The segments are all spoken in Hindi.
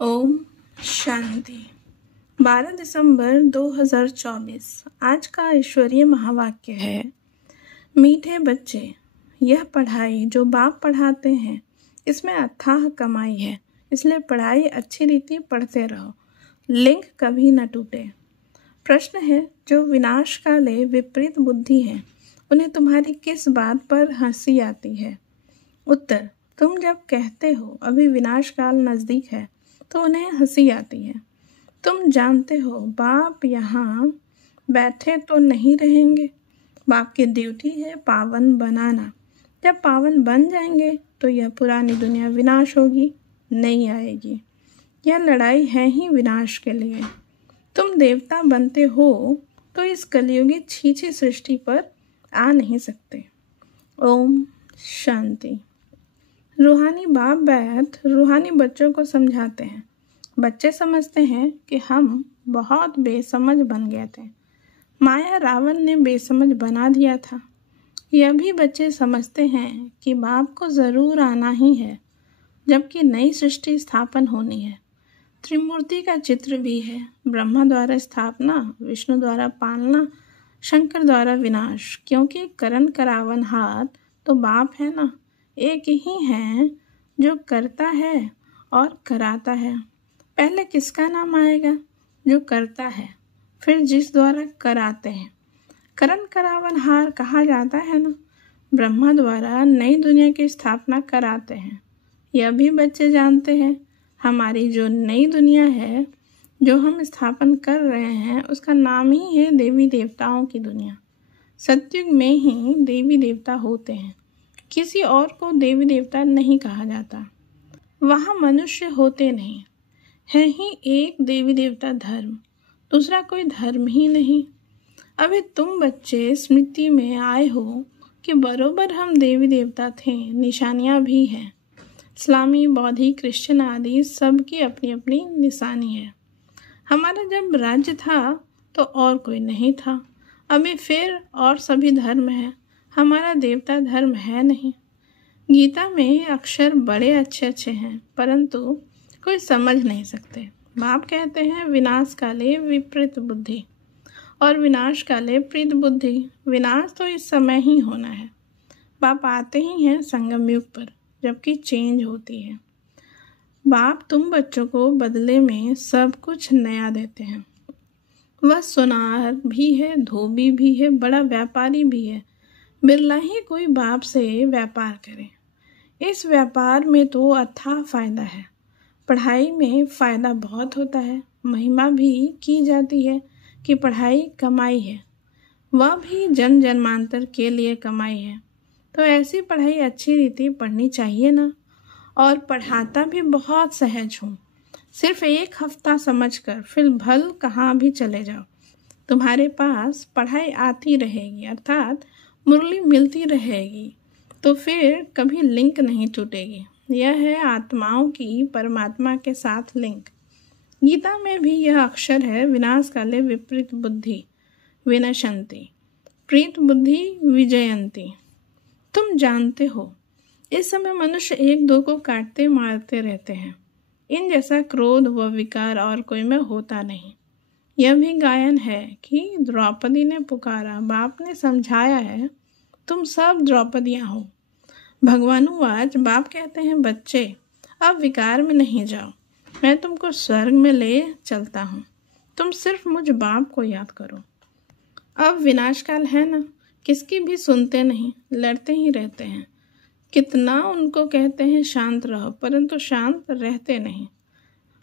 ओम शांति। 12 दिसंबर 2024 आज का ईश्वरीय महावाक्य है, मीठे बच्चे, यह पढ़ाई जो बाप पढ़ाते हैं इसमें अथाह कमाई है, इसलिए पढ़ाई अच्छी रीति पढ़ते रहो, लिंक कभी न टूटे। प्रश्न है, जो विनाश काले विपरीत बुद्धि है उन्हें तुम्हारी किस बात पर हंसी आती है? उत्तर, तुम जब कहते हो अभी विनाश काल नज़दीक है तो उन्हें हंसी आती है। तुम जानते हो बाप यहाँ बैठे तो नहीं रहेंगे, बाप की ड्यूटी है पावन बनाना। जब पावन बन जाएंगे तो यह पुरानी दुनिया विनाश होगी, नहीं आएगी। यह लड़ाई है ही विनाश के लिए। तुम देवता बनते हो तो इस कलयुगी छीछी सृष्टि पर आ नहीं सकते। ओम शांति। रूहानी बाप बैठ रूहानी बच्चों को समझाते हैं। बच्चे समझते हैं कि हम बहुत बेसमझ बन गए थे, माया रावण ने बेसमझ बना दिया था। यह भी बच्चे समझते हैं कि बाप को ज़रूर आना ही है, जबकि नई सृष्टि स्थापन होनी है। त्रिमूर्ति का चित्र भी है, ब्रह्मा द्वारा स्थापना, विष्णु द्वारा पालना, शंकर द्वारा विनाश। क्योंकि करण करावन हाथ तो बाप है ना, एक ही है जो करता है और कराता है। पहले किसका नाम आएगा? जो करता है, फिर जिस द्वारा कराते हैं। करण करावनहार कहा जाता है ना, ब्रह्मा द्वारा नई दुनिया की स्थापना कराते हैं। यह भी बच्चे जानते हैं, हमारी जो नई दुनिया है जो हम स्थापन कर रहे हैं उसका नाम ही है देवी देवताओं की दुनिया। सतयुग में ही देवी देवता होते हैं, किसी और को देवी देवता नहीं कहा जाता। वहाँ मनुष्य होते नहीं, है ही एक देवी देवता धर्म, दूसरा कोई धर्म ही नहीं। अभी तुम बच्चे स्मृति में आए हो कि बरोबर हम देवी देवता थे, निशानियाँ भी हैं। इस्लामी, बौद्धी, क्रिश्चियन आदि सबकी अपनी अपनी निशानी है। हमारा जब राज्य था तो और कोई नहीं था, अभी फिर और सभी धर्म है, हमारा देवता धर्म है नहीं। गीता में अक्षर बड़े अच्छे अच्छे हैं, परंतु कोई समझ नहीं सकते। बाप कहते हैं विनाश काले विपरीत बुद्धि और विनाश काले प्रीत बुद्धि। विनाश तो इस समय ही होना है। बाप आते ही हैं संगम युग पर, जबकि चेंज होती है। बाप तुम बच्चों को बदले में सब कुछ नया देते हैं। वह सुनार भी है, धोबी भी है, बड़ा व्यापारी भी है। बिरला ही कोई बाप से व्यापार करे। इस व्यापार में तो अथाह फायदा है। पढ़ाई में फ़ायदा बहुत होता है, महिमा भी की जाती है कि पढ़ाई कमाई है, वह भी जन्म जन्मांतर के लिए कमाई है। तो ऐसी पढ़ाई अच्छी रीति पढ़नी चाहिए ना। और पढ़ाता भी बहुत सहज हूँ, सिर्फ एक हफ्ता समझकर फिर भल कहाँ भी चले जाओ, तुम्हारे पास पढ़ाई आती रहेगी, अर्थात मुरली मिलती रहेगी, तो फिर कभी लिंक नहीं टूटेगी। यह है आत्माओं की परमात्मा के साथ लिंक। गीता में भी यह अक्षर है, विनाश काले विपरीत बुद्धि विनशंति, प्रीत बुद्धि विजयंती। तुम जानते हो इस समय मनुष्य एक दो को काटते मारते रहते हैं। इन जैसा क्रोध व विकार और कोई में होता नहीं। यह भी गायन है कि द्रौपदी ने पुकारा, बाप ने समझाया है, तुम सब द्रौपदियाँ हो। भगवानुवाच, बाप कहते हैं बच्चे अब विकार में नहीं जाओ, मैं तुमको स्वर्ग में ले चलता हूँ, तुम सिर्फ मुझ बाप को याद करो। अब विनाश काल है ना, किसकी भी सुनते नहीं, लड़ते ही रहते हैं। कितना उनको कहते हैं शांत रहो, परंतु शांत रहते नहीं।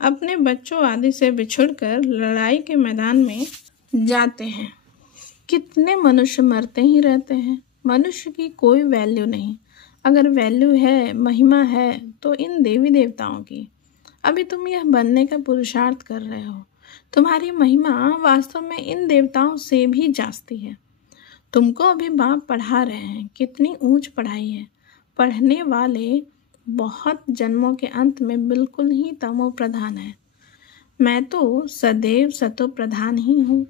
अपने बच्चों आदि से बिछुड़कर लड़ाई के मैदान में जाते हैं। कितने मनुष्य मरते ही रहते हैं। मनुष्य की कोई वैल्यू नहीं, अगर वैल्यू है, महिमा है तो इन देवी देवताओं की। अभी तुम यह बनने का पुरुषार्थ कर रहे हो, तुम्हारी महिमा वास्तव में इन देवताओं से भी जास्ती है। तुमको अभी बाप पढ़ा रहे हैं, कितनी ऊंच पढ़ाई है। पढ़ने वाले बहुत जन्मों के अंत में बिल्कुल ही तमो प्रधान है। मैं तो सदैव सतो प्रधान ही हूँ।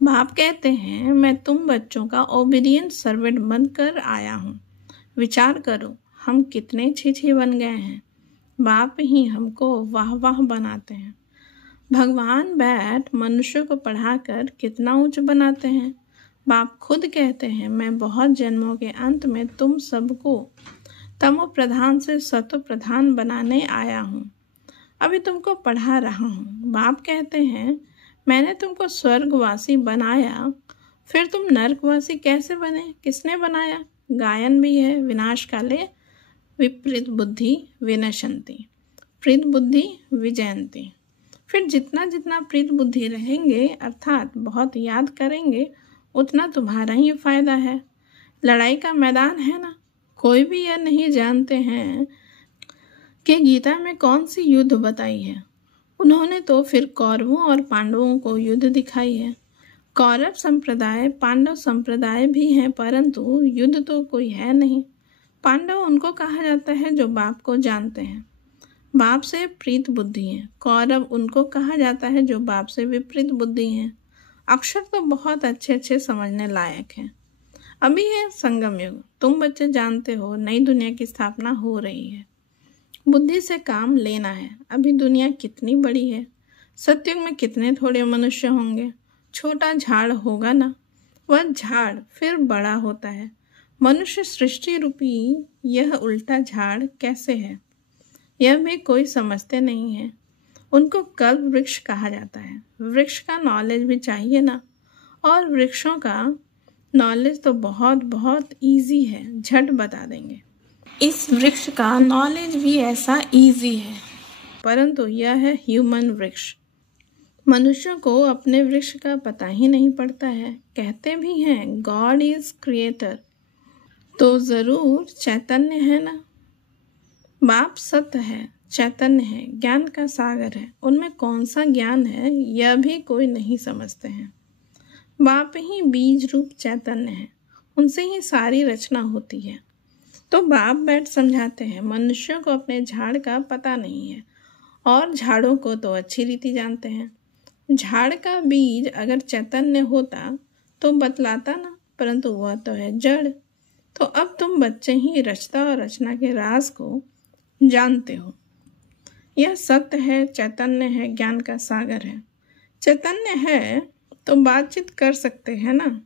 बाप कहते हैं मैं तुम बच्चों का ओबीडियंट सर्वेंट बनकर आया हूँ। विचार करो हम कितने छीछे बन गए हैं। बाप ही हमको वाह वाह बनाते हैं। भगवान बैठ मनुष्य को पढ़ाकर कितना ऊंच बनाते हैं। बाप खुद कहते हैं, मैं बहुत जन्मों के अंत में तुम सबको तमो प्रधान से सतो प्रधान बनाने आया हूँ। अभी तुमको पढ़ा रहा हूँ। बाप कहते हैं, मैंने तुमको स्वर्गवासी बनाया, फिर तुम नरकवासी कैसे बने? किसने बनाया? गायन भी है, विनाश काले विपरीत बुद्धि विनशंति, प्रीत बुद्धि विजयंती। फिर जितना जितना प्रीत बुद्धि रहेंगे अर्थात बहुत याद करेंगे, उतना तुम्हारा ही फायदा है। लड़ाई का मैदान है ना, कोई भी यह नहीं जानते हैं कि गीता में कौन सी युद्ध बताई है। उन्होंने तो फिर कौरवों और पांडवों को युद्ध दिखाई है। कौरव संप्रदाय पांडव संप्रदाय भी हैं, परंतु युद्ध तो कोई है नहीं। पांडव उनको कहा जाता है जो बाप को जानते हैं, बाप से प्रीत बुद्धि है। कौरव उनको कहा जाता है जो बाप से विपरीत बुद्धि है। अक्षर तो बहुत अच्छे अच्छे समझने लायक हैं। अभी है संगम युग, तुम बच्चे जानते हो नई दुनिया की स्थापना हो रही है। बुद्धि से काम लेना है। अभी दुनिया कितनी बड़ी है, सतयुग में कितने थोड़े मनुष्य होंगे। छोटा झाड़ होगा ना, वह झाड़ फिर बड़ा होता है। मनुष्य सृष्टि रूपी यह उल्टा झाड़ कैसे है, यह भी कोई समझते नहीं है। उनको कल्प वृक्ष कहा जाता है। वृक्ष का नॉलेज भी चाहिए ना, और वृक्षों का नॉलेज तो बहुत बहुत इजी है, झट बता देंगे। इस वृक्ष का नॉलेज भी ऐसा इजी है, परंतु यह है ह्यूमन वृक्ष। मनुष्यों को अपने वृक्ष का पता ही नहीं पड़ता है। कहते भी हैं गॉड इज क्रिएटर, तो जरूर चैतन्य है ना। बाप सत्य है, चैतन्य है, ज्ञान का सागर है। उनमें कौन सा ज्ञान है यह भी कोई नहीं समझते हैं। बाप ही बीज रूप चैतन्य है, उनसे ही सारी रचना होती है। तो बाप बैठ समझाते हैं, मनुष्यों को अपने झाड़ का पता नहीं है, और झाड़ों को तो अच्छी रीति जानते हैं। झाड़ का बीज अगर चैतन्य होता तो बतलाता ना, परंतु वह तो है जड़। तो अब तुम बच्चे ही रचता और रचना के राज को जानते हो। यह सत्य है, चैतन्य है, ज्ञान का सागर है। चैतन्य है तो बातचीत कर सकते हैं ना।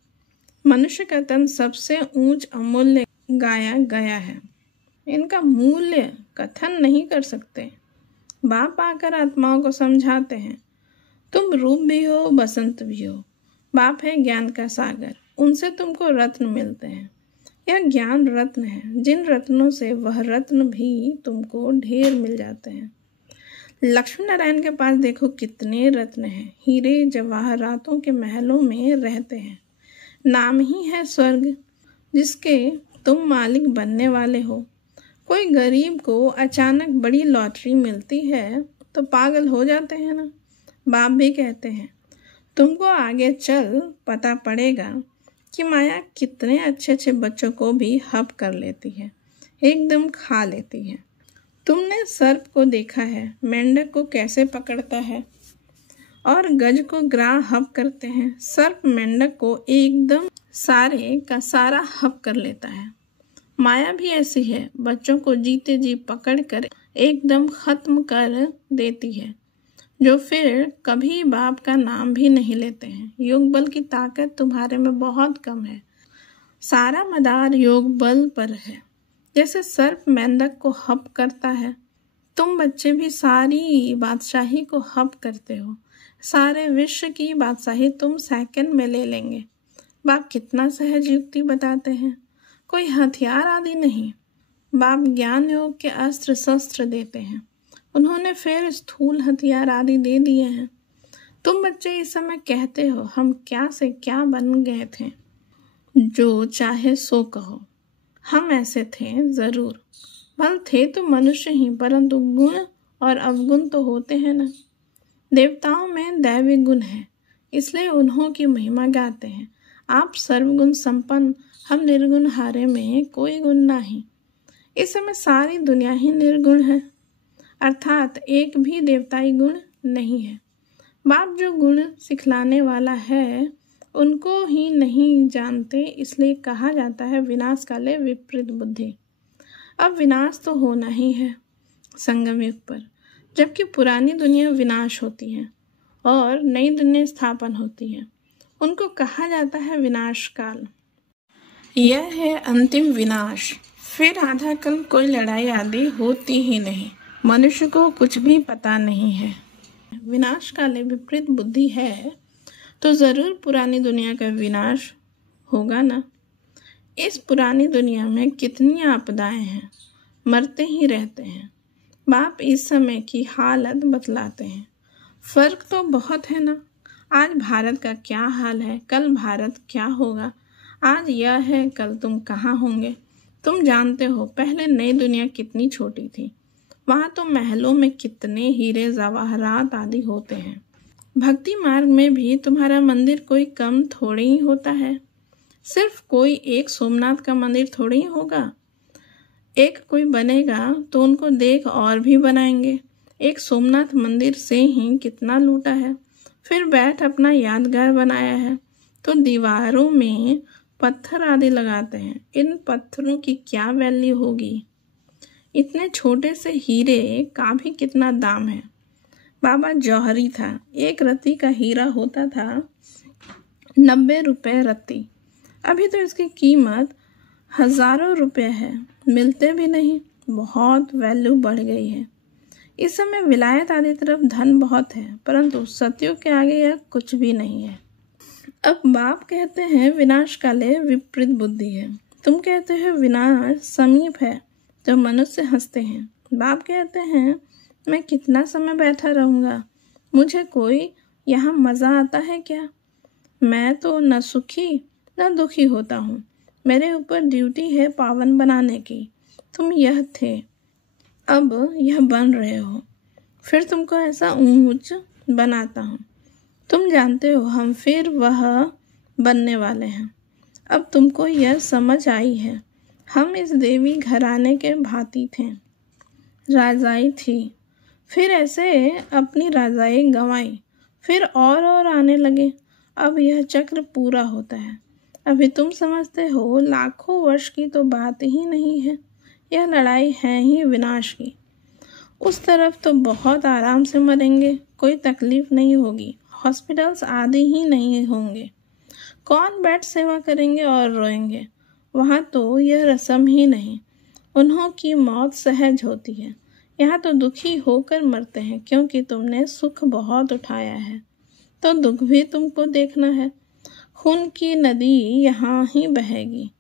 मनुष्य का तन सबसे ऊंच अमूल्य गाया गया है, इनका मूल्य कथन नहीं कर सकते। बाप आकर आत्माओं को समझाते हैं, तुम रूप भी हो, बसंत भी हो। बाप है ज्ञान का सागर, उनसे तुमको रत्न मिलते हैं। यह ज्ञान रत्न है, जिन रत्नों से वह रत्न भी तुमको ढेर मिल जाते हैं। लक्ष्मी नारायण के पास देखो कितने रत्न हैं, हीरे जवाहरातों के महलों में रहते हैं। नाम ही है स्वर्ग, जिसके तुम मालिक बनने वाले हो। कोई गरीब को अचानक बड़ी लॉटरी मिलती है तो पागल हो जाते हैं ना। बाप भी कहते हैं, तुमको आगे चल पता पड़ेगा कि माया कितने अच्छे अच्छे बच्चों को भी हप कर लेती है, एकदम खा लेती है। तुमने सर्प को देखा है, मेंढक को कैसे पकड़ता है, और गज को ग्राह हप करते हैं। सर्प मेंढक को एकदम सारे का सारा हप कर लेता है। माया भी ऐसी है, बच्चों को जीते जी पकड़ कर एकदम खत्म कर देती है, जो फिर कभी बाप का नाम भी नहीं लेते हैं। योग बल की ताकत तुम्हारे में बहुत कम है, सारा मदार योग बल पर है। जैसे सर्प मेंढक को हप करता है, तुम बच्चे भी सारी बादशाही को हप करते हो। सारे विश्व की बादशाही तुम सेकंड में ले लेंगे। बाप कितना सहज युक्ति बताते हैं, कोई हथियार आदि नहीं। बाप ज्ञान योग के अस्त्र शस्त्र देते हैं, उन्होंने फिर स्थूल हथियार आदि दे दिए हैं। तुम बच्चे इस समय कहते हो हम क्या से क्या बन गए थे, जो चाहे सो कहो। हम ऐसे थे जरूर, भल थे तो मनुष्य ही, परंतु गुण और अवगुण तो होते हैं ना। देवताओं में दैवी गुण है, इसलिए उन्हों की महिमा गाते हैं। आप सर्वगुण संपन्न, हम निर्गुण हारे में कोई गुण नहीं। इस समय सारी दुनिया ही निर्गुण है, अर्थात एक भी देवताई गुण नहीं है। बाप जो गुण सिखलाने वाला है उनको ही नहीं जानते, इसलिए कहा जाता है विनाश काले विपरीत बुद्धि। अब विनाश तो होना ही है, संगम युग पर, जबकि पुरानी दुनिया विनाश होती है और नई दुनिया स्थापन होती है। उनको कहा जाता है विनाश काल। यह है अंतिम विनाश। फिर आधा कल कोई लड़ाई आदि होती ही नहीं। मनुष्य को कुछ भी पता नहीं है। विनाश काले विपरीत बुद्धि है तो जरूर पुरानी दुनिया का विनाश होगा ना। इस पुरानी दुनिया में कितनी आपदाएं हैं, मरते ही रहते हैं। बाप इस समय की हालत बतलाते हैं। फर्क तो बहुत है ना। आज भारत का क्या हाल है, कल भारत क्या होगा। आज यह है, कल तुम कहाँ होंगे। तुम जानते हो पहले नई दुनिया कितनी छोटी थी। वहाँ तो महलों में कितने हीरे जवाहरात आदि होते हैं। भक्ति मार्ग में भी तुम्हारा मंदिर कोई कम थोड़े ही होता है। सिर्फ कोई एक सोमनाथ का मंदिर थोड़ी ही होगा। एक कोई बनेगा तो उनको देख और भी बनाएंगे। एक सोमनाथ मंदिर से ही कितना लूटा है। फिर बैठ अपना यादगार बनाया है तो दीवारों में पत्थर आदि लगाते हैं। इन पत्थरों की क्या वैल्यू होगी। इतने छोटे से हीरे का भी कितना दाम है। बाबा जौहरी था। एक रत्ती का हीरा होता था 90 रुपये रत्ती। अभी तो इसकी कीमत हजारों रुपये है। मिलते भी नहीं। बहुत वैल्यू बढ़ गई है। इस समय विलायत आदि तरफ धन बहुत है, परंतु सत्युग के आगे यह कुछ भी नहीं है। अब बाप कहते हैं विनाश काले विपरीत बुद्धि है। तुम कहते हो विनाश समीप है तो मनुष्य हंसते हैं। बाप कहते हैं मैं कितना समय बैठा रहूँगा। मुझे कोई यहाँ मज़ा आता है क्या। मैं तो न सुखी न दुखी होता हूँ। मेरे ऊपर ड्यूटी है पावन बनाने की। तुम यह थे, अब यह बन रहे हो। फिर तुमको ऐसा ऊंच बनाता हूँ। तुम जानते हो हम फिर वह बनने वाले हैं। अब तुमको यह समझ आई है। हम इस देवी घराने के भांति थे। राजाई थी, फिर ऐसे अपनी राजाई गंवाई, फिर और आने लगे। अब यह चक्र पूरा होता है। अभी तुम समझते हो लाखों वर्ष की तो बात ही नहीं है। यह लड़ाई है ही विनाश की। उस तरफ तो बहुत आराम से मरेंगे, कोई तकलीफ नहीं होगी। हॉस्पिटल्स आदि ही नहीं होंगे। कौन बेड सेवा करेंगे और रोएंगे। वहाँ तो यह रस्म ही नहीं। उन्हों की मौत सहज होती है। यहाँ तो दुखी होकर मरते हैं, क्योंकि तुमने सुख बहुत उठाया है तो दुख भी तुमको देखना है। खून की नदी यहाँ ही बहेगी।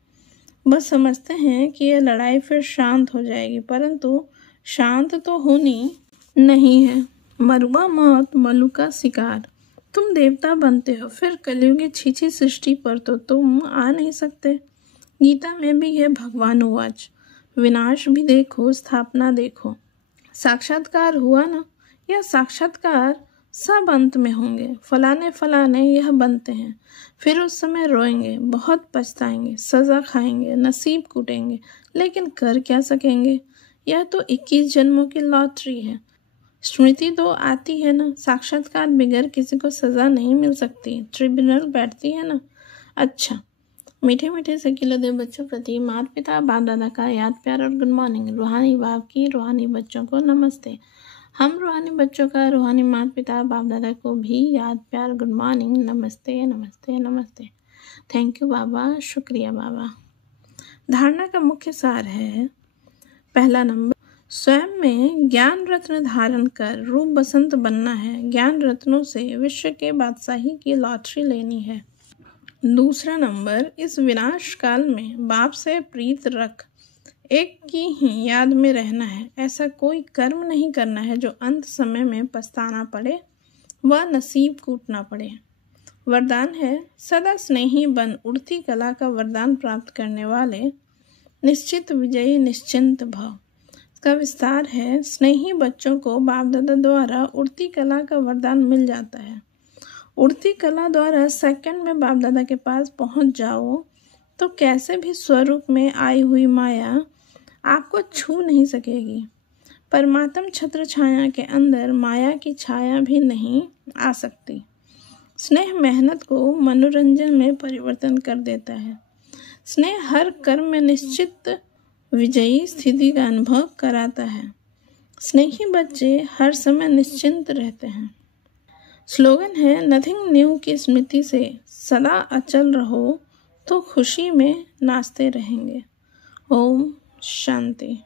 बस समझते हैं कि यह लड़ाई फिर शांत हो जाएगी, परंतु शांत तो होनी नहीं है। मरुआ मौत मलु का शिकार। तुम देवता बनते हो, फिर कलयुगी छीछी सृष्टि पर तो तुम आ नहीं सकते। गीता में भी है भगवान उवाच, विनाश भी देखो स्थापना देखो। साक्षात्कार हुआ ना। यह साक्षात्कार सब अंत में होंगे। फलाने फलाने यह बनते हैं। फिर उस समय रोएंगे, बहुत पछताएंगे, सजा खाएंगे, नसीब कूटेंगे, लेकिन कर क्या सकेंगे। यह तो 21 जन्मों की लॉटरी है। स्मृति तो आती है ना। साक्षात्कार बगैर किसी को सजा नहीं मिल सकती। ट्रिब्यूनल बैठती है ना। अच्छा, मीठे मीठे से खिलते बच्चों प्रति माता पिता बाप दादा का याद प्यार और गुड मॉर्निंग। रूहानी बाप की रूहानी बच्चों को नमस्ते। हम रूहानी बच्चों का रूहानी माता पिता बाप दादा को भी याद प्यार गुड मॉर्निंग, नमस्ते नमस्ते नमस्ते। थैंक यू बाबा, शुक्रिया बाबा। धारणा का मुख्य सार है। पहला नंबर, स्वयं में ज्ञान रत्न धारण कर रूप बसंत बनना है। ज्ञान रत्नों से विश्व के बादशाही की लॉटरी लेनी है। दूसरा नंबर, इस विनाश काल में बाप से प्रीत रख, एक की ही याद में रहना है। ऐसा कोई कर्म नहीं करना है जो अंत समय में पछताना पड़े व नसीब कूटना पड़े। वरदान है, सदा स्नेही बन उड़ती कला का वरदान प्राप्त करने वाले निश्चित विजयी निश्चिंत भव। इसका विस्तार है, स्नेही बच्चों को बाप दादा द्वारा उड़ती कला का वरदान मिल जाता है। उड़ती कला द्वारा सेकंड में बाप दादा के पास पहुंच जाओ तो कैसे भी स्वरूप में आई हुई माया आपको छू नहीं सकेगी। परमात्म छत्र छाया के अंदर माया की छाया भी नहीं आ सकती। स्नेह मेहनत को मनोरंजन में परिवर्तन कर देता है। स्नेह हर कर्म में निश्चित विजयी स्थिति का अनुभव कराता है। स्नेही बच्चे हर समय निश्चिंत रहते हैं। स्लोगन है नथिंग न्यू की स्मृति से सदा अचल रहो तो खुशी में नाचते रहेंगे। ओम शांति।